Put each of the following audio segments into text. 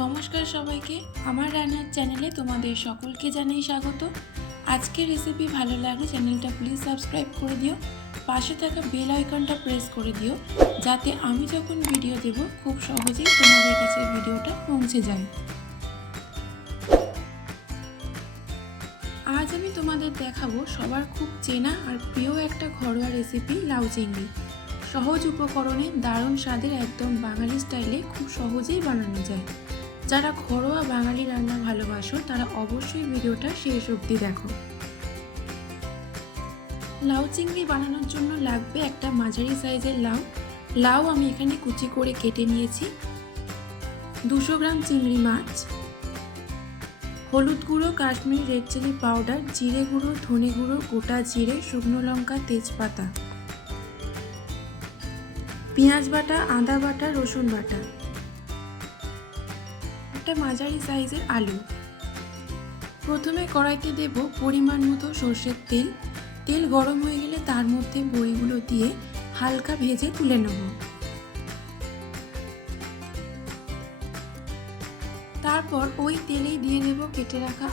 নমস্কার সবাইকে, আমার রান্নার চ্যানেলে তোমাদের সকলকে জানাই স্বাগত। আজকের রেসিপি ভালো লাগলে চ্যানেলটা প্লিজ সাবস্ক্রাইব করে দিও, পাশে থাকা বেল আইকনটা প্রেস করে দিও, যাতে আমি যখন ভিডিও দেব খুব সহজেই তোমাদের কাছে ভিডিওটা পৌঁছে যায়। আজ আমি তোমাদের দেখাবো সবার খুব চেনা আর প্রিয় একটা ঘরোয়া রেসিপি, লাউ চিংড়ি। সহজ উপকরণে দারুণ স্বাদের, একদম বাঙালি স্টাইলে খুব সহজেই বানানো যায়। যারা ঘরোয়া বাঙালি রান্না ভালোবাসো তারা অবশ্যই ভিডিওটা শেষ অবধি দেখো। লাউ চিংড়ি বানানোর জন্য লাগবে একটা মাঝারি সাইজের লাউ আমি এখানে কুচি করে কেটে নিয়েছি, 200 গ্রাম চিংড়ি মাছ, হলুদ গুঁড়ো, কাশ্মীরি রেড চিলি পাউডার, জিরে গুঁড়ো, ধনে গুঁড়ো, গোটা জিরে, শুকনো লঙ্কা, তেজপাতা, পেঁয়াজ বাটা, আদা বাটা, রসুন বাটা, একটা মাঝারি সাইজের আলু। প্রথমে কড়াইতে দেব পরিমাণ মতো সর্ষের তেল। তেল গরম হয়ে গেলে তার মধ্যে বড়িগুলো দিয়ে হালকা ভেজে তুলে নেব। তারপর ওই তেলেই দিয়ে দেব কেটে রাখা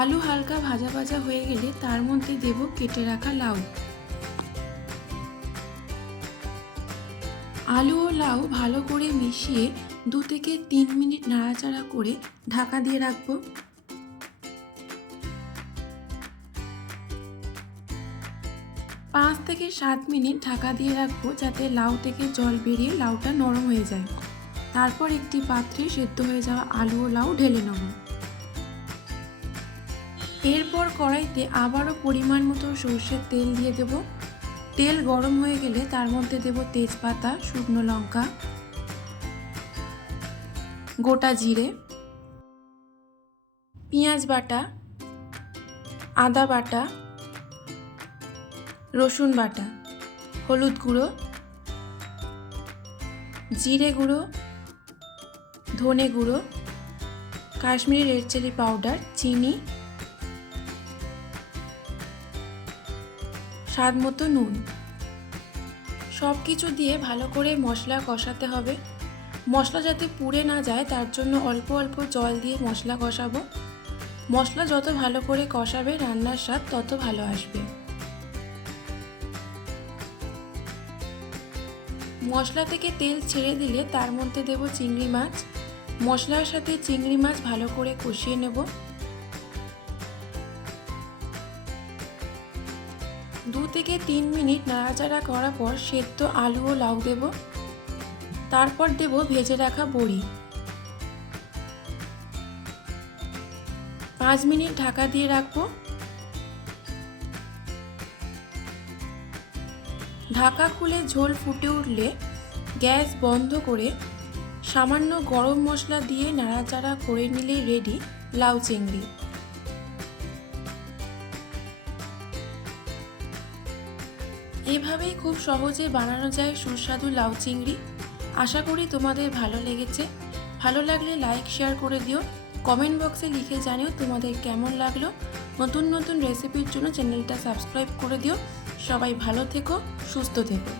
আলু হালকা ভাজা ভাজা হয়ে গেলে তার মধ্যে দেব কেটে রাখা লাউ। আলু ও লাউ ভালো করে মিশিয়ে 2 থেকে 3 মিনিট নাড়াচাড়া করে ঢাকা দিয়ে রাখবো। 5 থেকে 7 মিনিট ঢাকা দিয়ে রাখবো, যাতে লাউ থেকে জল বেরিয়ে লাউটা নরম হয়ে যায়। তারপর একটি পাত্রে সেদ্ধ হয়ে যাওয়া আলু ও লাউ ঢেলে নেব। এরপর কড়াইতে আবারও পরিমাণ মতো সর্ষের তেল দিয়ে দেব। তেল গরম হয়ে গেলে তার মধ্যে দেব তেজপাতা, শুকনো লঙ্কা, গোটা জিরে, পেঁয়াজ বাটা, আদা বাটা, রসুন বাটা, হলুদ গুঁড়ো, জিরে গুঁড়ো, ধনে গুঁড়ো, কাশ্মীরি রেড চিলি পাউডার, চিনি, স্বাদ মতো নুন। সব কিছু দিয়ে ভালো করে মশলা কষাতে হবে। মশলা যাতে পুড়ে না যায় তার জন্য অল্প অল্প জল দিয়ে মশলা কষাবো। মশলা যত ভালো করে কষাবে রান্নার স্বাদ তত ভালো আসবে। মশলা থেকে তেল ছেড়ে দিলে তার মধ্যে দেব চিংড়ি মাছ। মশলার সাথে চিংড়ি মাছ ভালো করে কষিয়ে নেব। 2 থেকে 3 মিনিট নাড়াচাড়া করার পর সেদ্ধ আলু ও লাউ দেব। তারপর দেব ভেজে রাখা বড়ি। 5 মিনিট ঢাকা দিয়ে রাখবো। ঢাকা খুলে ঝোল ফুটে উঠলে গ্যাস বন্ধ করে সামান্য গরম মশলা দিয়ে নাড়াচাড়া করে নিলেই রেডি লাউ চিংড়ি। এভাবেই খুব সহজে বানানো যায় সুস্বাদু লাউ চিংড়ি। আশা করি তোমাদের ভালো লেগেছে। ভালো লাগলে লাইক শেয়ার করে দিও, কমেন্ট বক্সে লিখে জানিও তোমাদের কেমন লাগলো। নতুন নতুন রেসিপির জন্য চ্যানেলটা সাবস্ক্রাইব করে দিও। সবাই ভালো থেকো, সুস্থ থেকো।